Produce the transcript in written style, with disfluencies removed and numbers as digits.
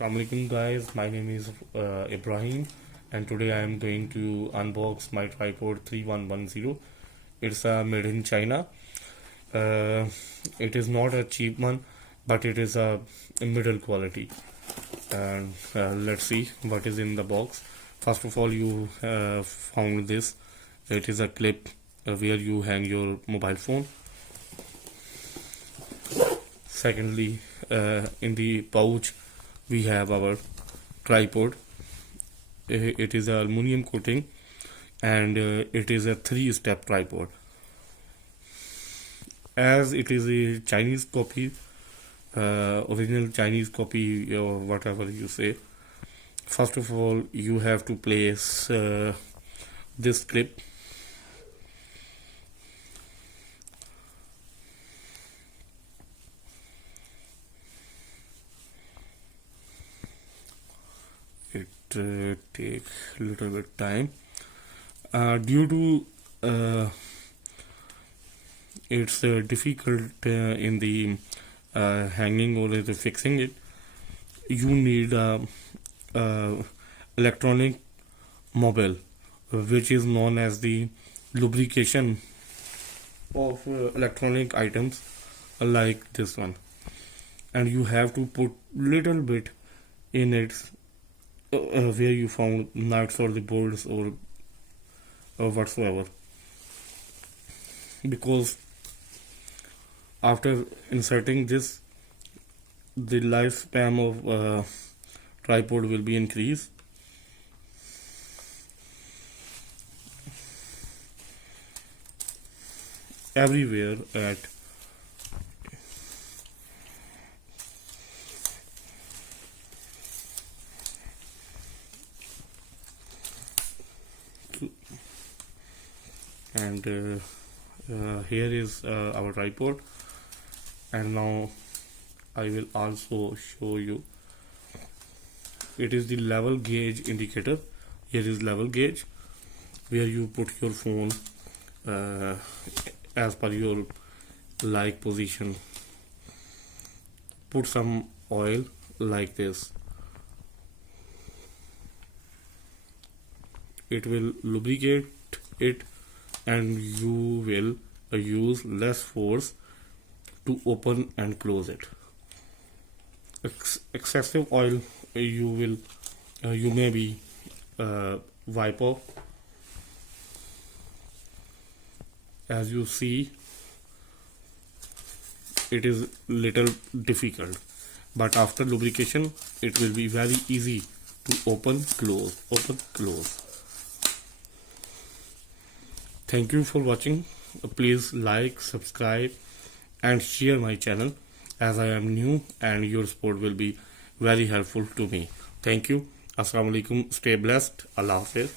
Assalamualaikum guys, my name is Ibrahim, and today I am going to unbox my tripod 3110. It's made in China. It is not a cheap one, but it is a middle quality. And let's see what is in the box. First of all, you found this. It is a clip where you hang your mobile phone. Secondly, in the pouch we have our tripod. It is a aluminum coating, and it is a 3-step tripod. As it is a Chinese copy, original Chinese copy, or whatever you say, first of all you have to place this clip. It takes a little bit time due to it's difficult in the hanging or the fixing it. You need electronic mobile, which is known as the lubrication of electronic items like this one, and you have to put little bit in it where you found nuts or the bolts or whatsoever, because after inserting this, the lifespan of tripod will be increased. Everywhere at and here is our tripod, and now I will also show you. It is the level gauge indicator. Here is level gauge where you put your phone as per your like position. Put some oil like this. It will lubricate it, and you will use less force to open and close it. Excessive oil you may be wipe off. As you see, it is little difficult, but after lubrication it will be very easy to open close. Thank you for watching. Please like, subscribe and share my channel, as I am new and your support will be very helpful to me. Thank you. Assalamu alaikum. Stay blessed. Allah Hafiz.